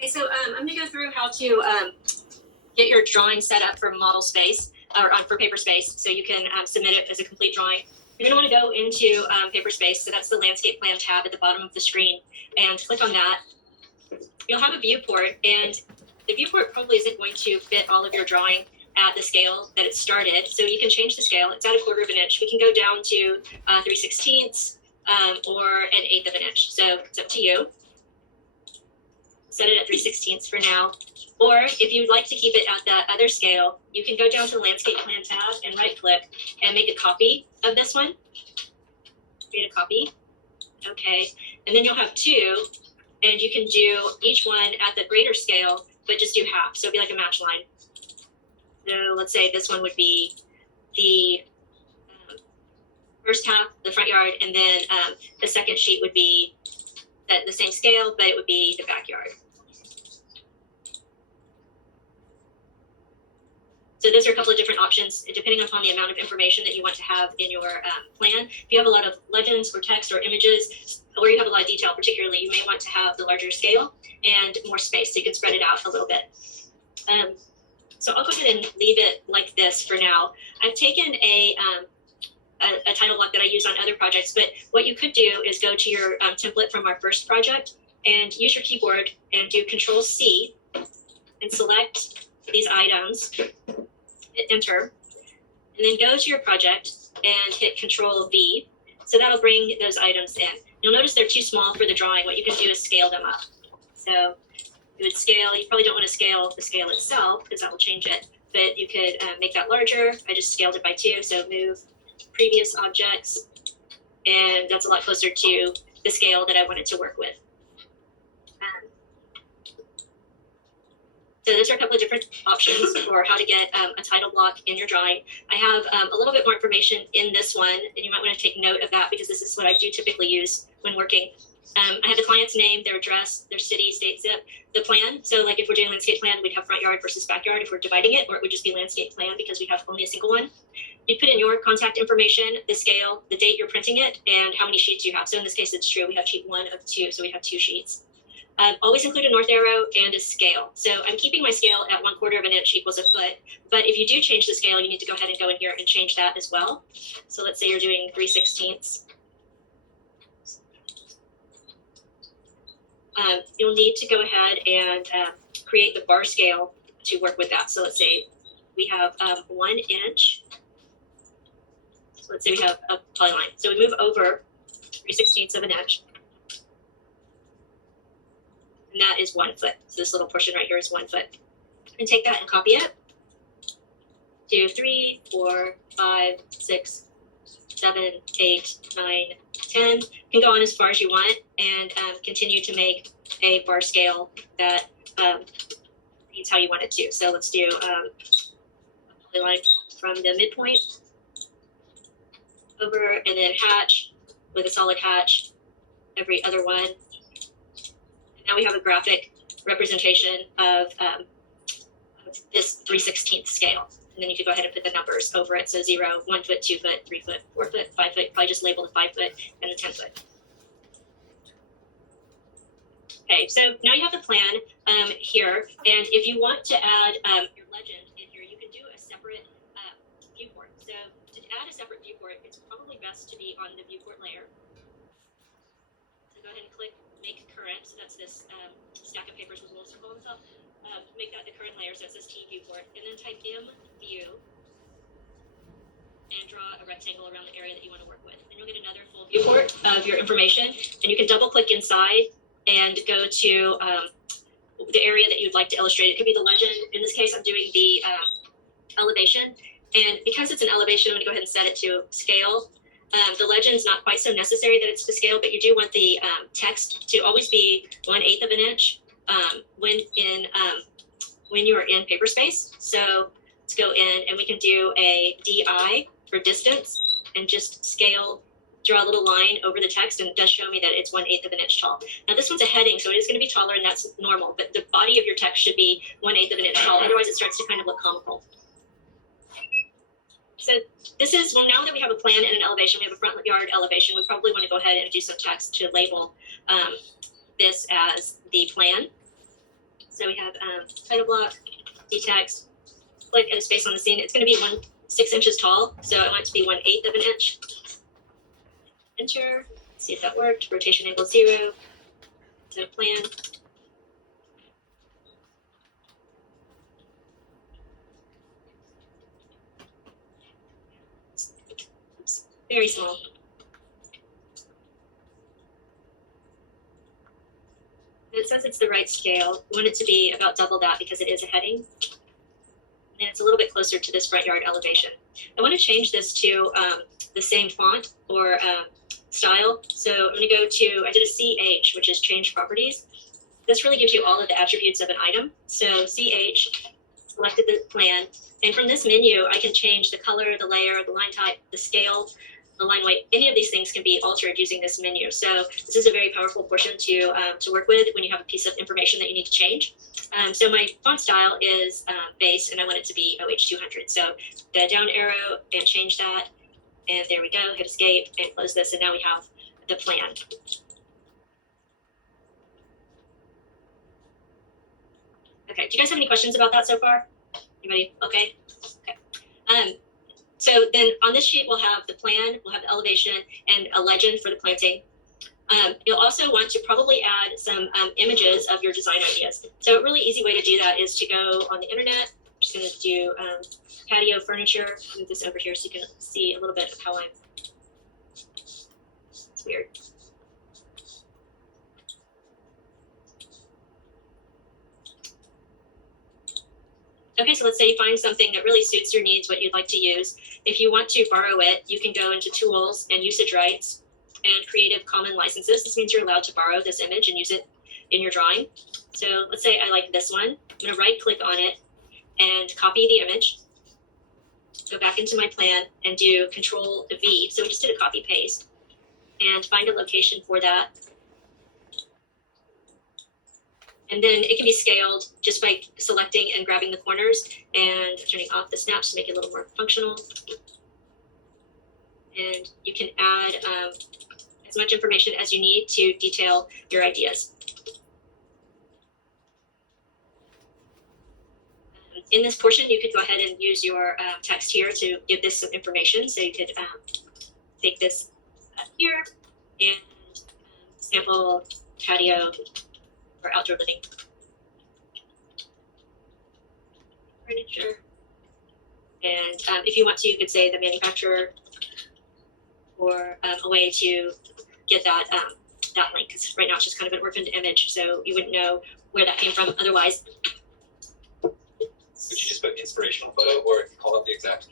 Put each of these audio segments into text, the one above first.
Okay, so I'm going to go through how to get your drawing set up for model space or for paper space, so you can submit it as a complete drawing. You're going to want to go into paper space, so that's the landscape plan tab at the bottom of the screen, and click on that. You'll have a viewport, and the viewport probably isn't going to fit all of your drawing at the scale that it started, so you can change the scale. It's at 1/4 of an inch. We can go down to 3/16 or 1/8 of an inch, so it's up to you. Set it at 3/16 for now. Or if you'd like to keep it at that other scale, you can go down to the landscape plan tab and right click and make a copy of this one. Create a copy. Okay. And then you'll have two, and you can do each one at the greater scale, but just do half. So it'd be like a match line. So let's say this one would be the first half, the front yard, and then the second sheet would be the same scale, but it would be the backyard. So those are a couple of different options depending upon the amount of information that you want to have in your plan. If you have a lot of legends or text or images, or you have a lot of detail particularly, you may want to have the larger scale and more space so you can spread it out a little bit. So I'll go ahead and leave it like this for now. I've taken a title block that I use on other projects, but what you could do is go to your template from our first project and use your keyboard and do Control-C and select these items, hit enter, and then go to your project and hit Control-V. So that'll bring those items in. You'll notice they're too small for the drawing. What you can do is scale them up. So you would scale, you probably don't want to scale the scale itself because that will change it, but you could make that larger. I just scaled it by 2, so move previous objects, and that's a lot closer to the scale that I wanted to work with. So those are a couple of different options for how to get a title block in your drawing. I have a little bit more information in this one, and you might want to take note of that because this is what I do typically use when working. I have the client's name, their address, their city, state, zip, the plan. So like if we're doing landscape plan, we'd have front yard versus backyard if we're dividing it, or it would just be landscape plan because we have only a single one. You put in your contact information, the scale, the date you're printing it, and how many sheets you have. So in this case, it's true. We have sheet 1 of 2, so we have 2 sheets. Always include a north arrow and a scale. So I'm keeping my scale at 1/4 of an inch equals a foot. But if you do change the scale, you need to go ahead and go in here and change that as well. So let's say you're doing 3/16. You'll need to go ahead and create the bar scale to work with that. So let's say we have 1 inch. So let's say we have a polyline. So we move over 3/16 of an inch. And that is 1 foot. So this little portion right here is 1 foot. And take that and copy it. Do 3, 4, 5, 6, 7, 8, 9, 10. You can go on as far as you want and continue to make a bar scale that reads how you want it to. So let's do a polyline from the midpoint over, and then hatch with a solid hatch every other one. Now we have a graphic representation of this 3/16 scale. And then you can go ahead and put the numbers over it. So 0, 1 foot, 2 foot, 3 foot, 4 foot, 5 foot. Probably just label the 5 foot and the 10 foot. Okay, so now you have the plan here. And if you want to add your legend in here, you can do a separate viewport. So to add a separate viewport, it's probably best to be on the viewport layer. So go ahead and click Make Current. So that's this stack of papers with a little circle on the top. Make that the current layer, so it says T viewport, and then type M view and draw a rectangle around the area that you want to work with. And you'll get another full viewport of your information, and you can double click inside and go to the area that you'd like to illustrate. It could be the legend. In this case, I'm doing the elevation, and because it's an elevation, I'm going to go ahead and set it to scale. The legend's not quite so necessary that it's to scale, but you do want the text to always be 1/8 of an inch when you are in paper space. So let's go in and we can do a DI for distance and just scale, draw a little line over the text, and it does show me that it's 1/8 of an inch tall. Now this one's a heading, so it is going to be taller, and that's normal, but the body of your text should be 1/8 of an inch tall. Otherwise it starts to kind of look comical. So this is, well, now that we have a plan and an elevation, we have a front yard elevation, we probably want to go ahead and do some text to label this as the plan. So we have title block, D-text, click at a space on the scene. It's going to be 6 inches tall, so I want it to be 1/8 of an inch. Enter, see if that worked. Rotation angle 0. So plan. Oops, very small. And it says it's the right scale. We want it to be about double that because it is a heading. And it's a little bit closer to this front yard elevation. I want to change this to the same font or style. So I'm going to go to, I did a CH, which is change properties. This really gives you all of the attributes of an item. So CH, selected the plan. And from this menu, I can change the color, the layer, the line type, the scale, the line weight. Any of these things can be altered using this menu. So this is a very powerful portion to work with when you have a piece of information that you need to change. So my font style is base, and I want it to be OH200. So the down arrow and change that. And there we go, hit escape and close this. And now we have the plan. Okay, do you guys have any questions about that so far? Anybody? Okay. So then on this sheet, we'll have the plan, we'll have the elevation, and a legend for the planting. You'll also want to probably add some images of your design ideas. So a really easy way to do that is to go on the internet. I'm just going to do patio furniture. Move this over here so you can see a little bit of how I'm. It's weird. Okay, so let's say you find something that really suits your needs, what you'd like to use. If you want to borrow it, you can go into Tools and Usage Rights and Creative Commons licenses. This means you're allowed to borrow this image and use it in your drawing. So let's say I like this one. I'm going to right-click on it and copy the image. Go back into my plan and do Control-V. So we just did a copy-paste. And find a location for that. And then it can be scaled just by selecting and grabbing the corners and turning off the snaps to make it a little more functional. And you can add as much information as you need to detail your ideas. In this portion, you could go ahead and use your text here to give this some information. So you could take this here and sample patio or outdoor living furniture. And if you want to, you could say the manufacturer or a way to get that that link, because right now it's just kind of an orphaned image, so you wouldn't know where that came from otherwise. Would you just put inspirational photo or call out the exact?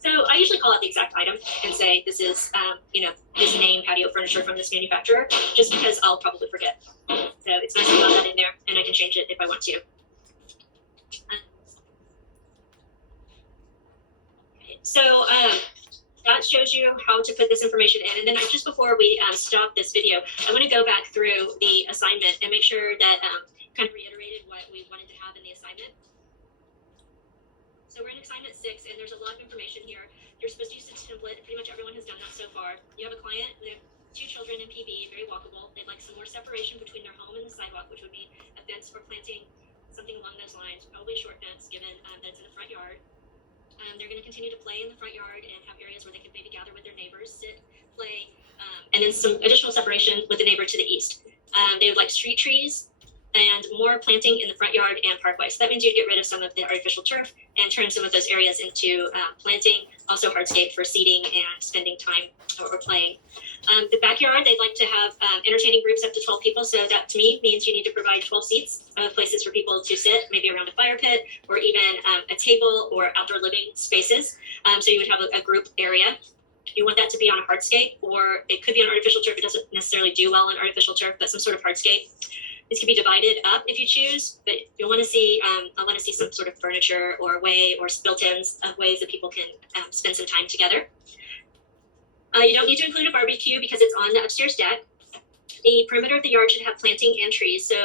So I usually call out the exact item and say this is, this name patio furniture from this manufacturer, just because I'll probably forget. So it's nice to have that in there, and I can change it if I want to. Okay, so that shows you how to put this information in. And then just before we stop this video, I want to go back through the assignment and make sure that kind of reiterated what we wanted to have in the assignment. So we're in assignment 6, and there's a lot of information here. You're supposed to use a template. Pretty much everyone has done that so far. You have a client, they have 2 children in PB, very walkable. They'd like some more separation between their home and the sidewalk, which would be a fence for planting, something along those lines, probably a short fence given that it's in the front yard. They're going to continue to play in the front yard and have areas where they can maybe gather with their neighbors, sit, play, and then some additional separation with the neighbor to the east. They would like street trees and more planting in the front yard and parkway. So that means you'd get rid of some of the artificial turf and turn some of those areas into planting, also hardscape for seating and spending time or playing. The backyard, they'd like to have entertaining groups up to 12 people. So that to me means you need to provide 12 seats, places for people to sit, maybe around a fire pit or even a table or outdoor living spaces. So you would have a group area. You want that to be on a hardscape, or it could be on artificial turf. It doesn't necessarily do well on artificial turf, but some sort of hardscape. This can be divided up if you choose, but you'll want to see, I want to see some sort of furniture or way or built-ins of ways that people can spend some time together. You don't need to include a barbecue because it's on the upstairs deck. The perimeter of the yard should have planting and trees. So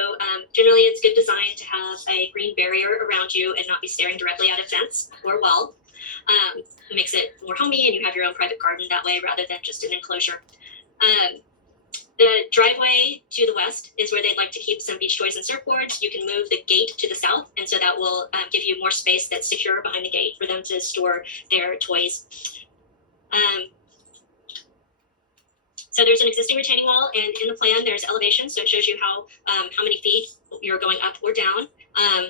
generally it's good design to have a green barrier around you and not be staring directly at a fence or wall. It makes it more homey and you have your own private garden that way rather than just an enclosure. The driveway to the west is where they'd like to keep some beach toys and surfboards. You can move the gate to the south, and so that will give you more space that's secure behind the gate for them to store their toys. So there's an existing retaining wall, and in the plan there's elevation, so it shows you how many feet you're going up or down.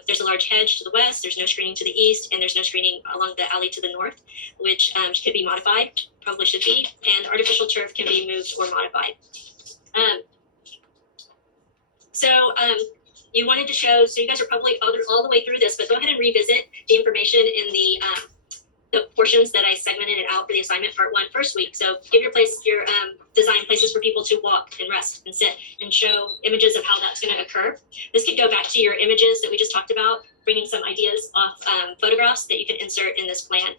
There's a large hedge to the west, there's no screening to the east, and there's no screening along the alley to the north, which could be modified, probably should be, and artificial turf can be moved or modified. You wanted to show, so you guys are probably all the way through this, but go ahead and revisit the information in the portions that I segmented it out for the assignment part 1 first week. So give your design places for people to walk and rest and sit and show images of how that's going to occur. This could go back to your images that we just talked about, bringing some ideas off photographs that you can insert in this plan.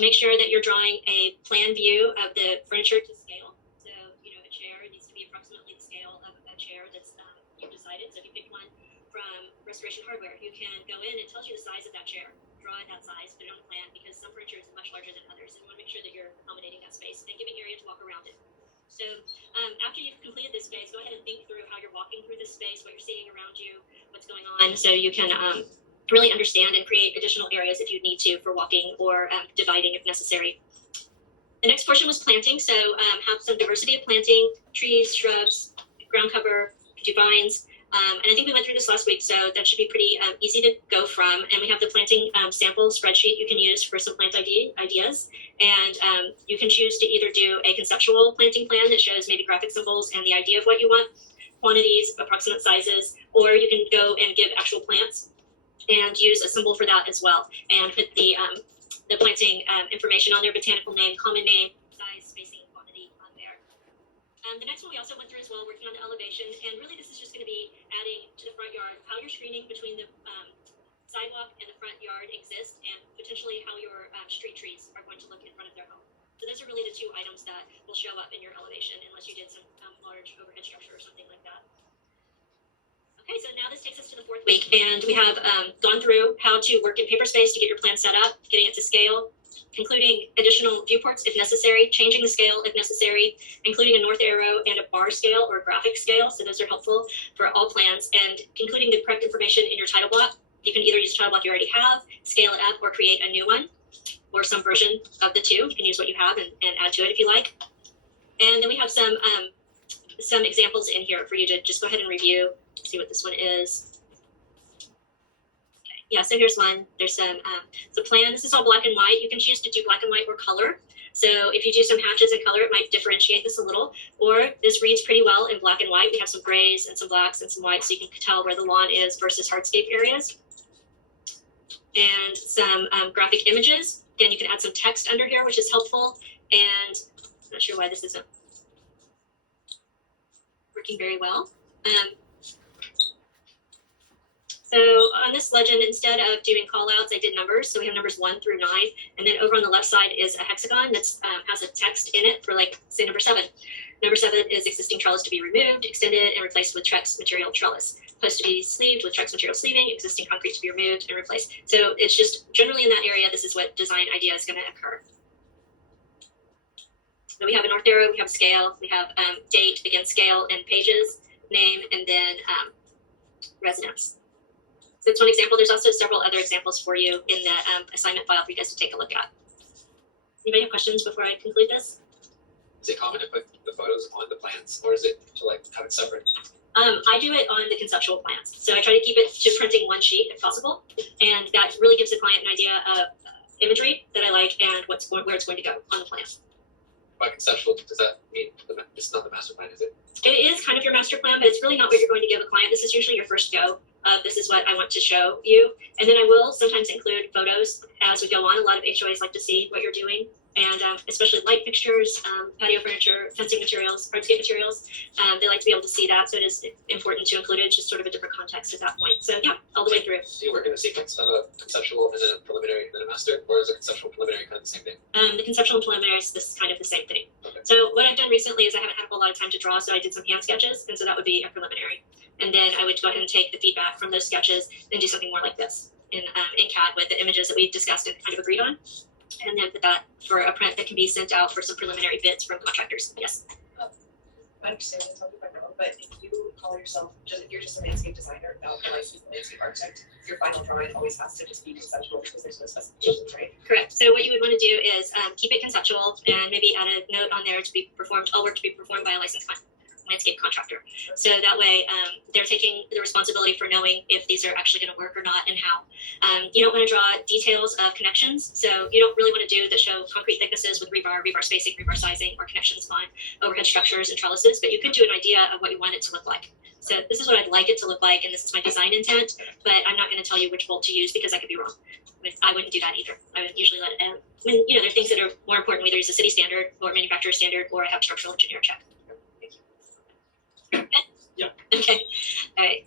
Make sure that you're drawing a plan view of the furniture to scale. So, a chair needs to be approximately the scale of a chair that's you've decided. So if you pick one from Restoration Hardware, you can go in and it tells you the size of that chair. Draw it that size, put it on the plan, because some furniture is much larger than others, and you want to make sure that you're accommodating that space and giving area to walk around it. So after you've completed this space, go ahead and think through how you're walking through this space, what you're seeing around you, what's going on, so you can really understand and create additional areas if you need to for walking or dividing if necessary. The next portion was planting, so have some diversity of planting, trees, shrubs, ground cover, do vines. And I think we went through this last week, so that should be pretty easy to go from. And we have the planting sample spreadsheet you can use for some plant ideas. And you can choose to either do a conceptual planting plan that shows maybe graphic symbols and the idea of what you want, quantities, approximate sizes, or you can go and give actual plants and use a symbol for that as well. And put the planting information on their botanical name, common name, size, spacing, quantity on there. The next one we also went through as well, working on the elevation, and really this is just going to be adding to the front yard how your screening between the sidewalk and the front yard exists, and potentially how your street trees are going to look in front of their home. So those are really the 2 items that will show up in your elevation, unless you did some large overhead structure or something like that. Okay, so now this takes us to the 4th week, and we have gone through how to work in Paperspace to get your plan set up, getting it to scale, including additional viewports if necessary, changing the scale if necessary, including a north arrow and a bar scale or graphic scale. So those are helpful for all plans, and including the correct information in your title block. You can either use a title block you already have, scale it up, or create a new one, or some version of the 2. You can use what you have and add to it if you like. And then we have some examples in here for you to just go ahead and review. See what this one is. Okay. Yeah, so here's one. There's some it's a plan. This is all black and white. You can choose to do black and white or color. So if you do some hatches in color, it might differentiate this a little. Or this reads pretty well in black and white. We have some grays and some blacks and some whites, so you can tell where the lawn is versus hardscape areas. And some graphic images. Again, you can add some text under here, which is helpful. And I'm not sure why this isn't working very well. So on this legend, instead of doing call outs, I did numbers. So we have numbers 1 through 9. And then over on the left side is a hexagon that has a text in it for, like, say, number 7. Number 7 is existing trellis to be removed, extended, and replaced with Trex material trellis. Post to be sleeved with Trex material sleeving, existing concrete to be removed and replaced. So it's just generally in that area, this is what design idea is going to occur. So we have a north arrow, we have scale, we have date, again, scale and pages, name, and then residence. So that's one example. There's also several other examples for you in the assignment file for you guys to take a look at. Anybody have questions before I conclude this? Is it common to put the photos on the plans, or is it to have it separate? I do it on the conceptual plans. So I try to keep it to printing one sheet if possible. And that really gives the client an idea of imagery that I like and where it's going to go on the plan. By conceptual, does that mean it's not the master plan, is it? It is kind of your master plan, but it's really not what you're going to give a client. This is usually your first go. This is what I want to show you. And then I will sometimes include photos as we go on. A lot of HOAs like to see what you're doing, and especially light fixtures, patio furniture, fencing materials, hardscape materials. They like to be able to see that, so it is important to include it. It's just sort of a different context at that point. So yeah, all the way through. Do you work in a sequence of a conceptual and then a preliminary and then a master, or is a conceptual preliminary kind of the same thing? The conceptual and preliminary is kind of the same thing. Okay. So what I've done recently is I haven't had a whole lot of time to draw, so I did some hand sketches, and so that would be a preliminary. And then I would go ahead and take the feedback from those sketches and do something more like this in CAD with the images that we discussed and kind of agreed on. And then put that for a print that can be sent out for some preliminary bids from contractors. Yes? I understand that, tell me if I'm wrong, but if you call yourself, you're just a landscape designer, not a licensed landscape architect, your final drawing always has to just be conceptual because there's no specifications, right? Correct. So what you would want to do is keep it conceptual and maybe add a note on there to be performed, all work to be performed by a licensed landscape contractor. So that way they're taking the responsibility for knowing if these are actually going to work or not and how. You don't want to draw details of connections. So you don't really want to do that show concrete thicknesses with rebar, rebar spacing, rebar sizing, or connections on overhead structures and trellises, but you could do an idea of what you want it to look like. So this is what I'd like it to look like, and this is my design intent, but I'm not going to tell you which bolt to use because I could be wrong. I wouldn't do that either. I would usually let it, when, you know, there are things that are more important, either use a city standard or manufacturer standard, or I have structural engineer check. Thank you. Okay. All right.